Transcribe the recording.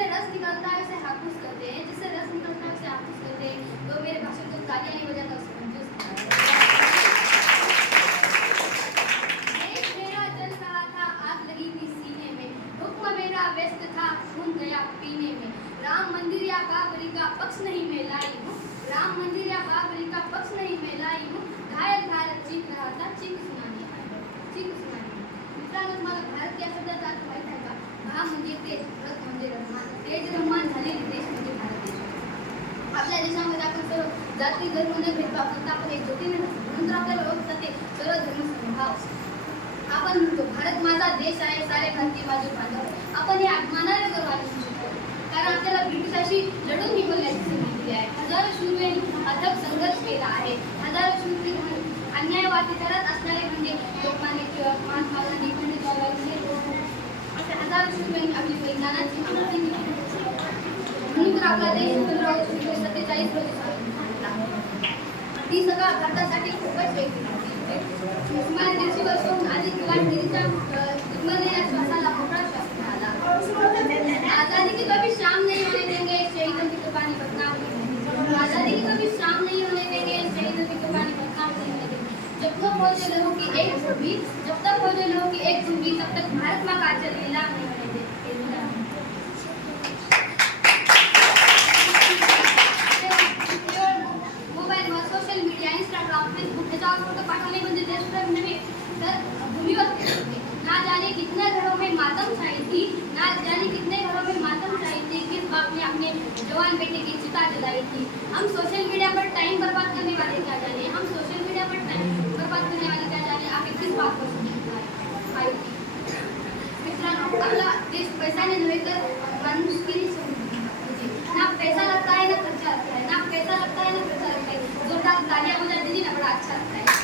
निकलता है, उसे हाकुस कहते हैं। जिससे रस निकलता है, उसे हाकुस कहते हैं। तो मेरे भाषण को तालियाँ नहीं बजाता, उसे कंजूस हैं। मेरा जल रहा था, आग लगी थी सीने में। हुक्म मेरा व्यस्त था, खून गया पीने में। राम मंदिर या बाबरी का पक्ष नहीं मैं लाई हूँ। राम मंदिर या बाबरी का पक्ष नहीं मैं लाई हूँ। घायल भारत चीख रहा था, चीख सुनानी चीख सुनानी. मित्रांनो तुम्हाला भारत या शब्दाचा अर्थ माहित आहे का भा म्हणजे तेज रथ जाती धर्म न भेदभाव करता आपण एकजुटीने राहतो म्हणून तर आपल्याला ओळखतात ते सर्व धर्म समभाव. आपण म्हणतो भारत माझा देश आहे सारे भारतीय माझे बांधव आपण हे अभिमानाने गर्वाने म्हणू कारण आपल्याला ब्रिटिशाशी लढून ही बोलण्याची संधी आहे. हजारो शूरवीरांनी अथक संघर्ष केला आहे. हजारो शूरवीर अन्याय अन्यायवादी करत असणारे म्हणजे लोकमान्य टिळक महात्मा गांधी पंडित जवाहरलाल नेहरू असे हजारो शूरवीरांनी आपली बलिदानाची आहुती म्हणून तर आपला देश पंधरा ऑगस्ट एकोणीसशे सत्तेचाळीस रोजी ती सगळ्या भारतासाठी खूपच वेगळी सुमारे दीडशे वर्षाहून आधी श्वासाला श्वास आज़ादी की कभी शाम नहीं होने देंगे की कुर्बानी बदनाम आज़ादी की कभी शाम नहीं होने देंगे की कुर्बानी बदनाम जब तक फौजी लोगों की एक धूबी जब तक फौजी लोगों की एक तब तक भारत माँ का अचल लीलाम नहीं तर भूमीवर प्रेम ना जाने कितने घरों में मातम छाई थी, ना जाने कितने घरों में मातम छाई थी, किस बाप ने अपने जवान बेटे की चिता जलाई थी। हम सोशल मीडिया पर टाइम बर्बाद करने वाले क्या जाने? हम सोशल मीडिया पर टाइम बर्बाद करने वाले क्या जाने? आखिर किस बात माणुसकीने ना पैसा लगता है, ना खर्चा लगता है, ना पैसा लगता है, ना खर्चा लगता है। जोरदार ना, बड़ा अच्छा लगता है।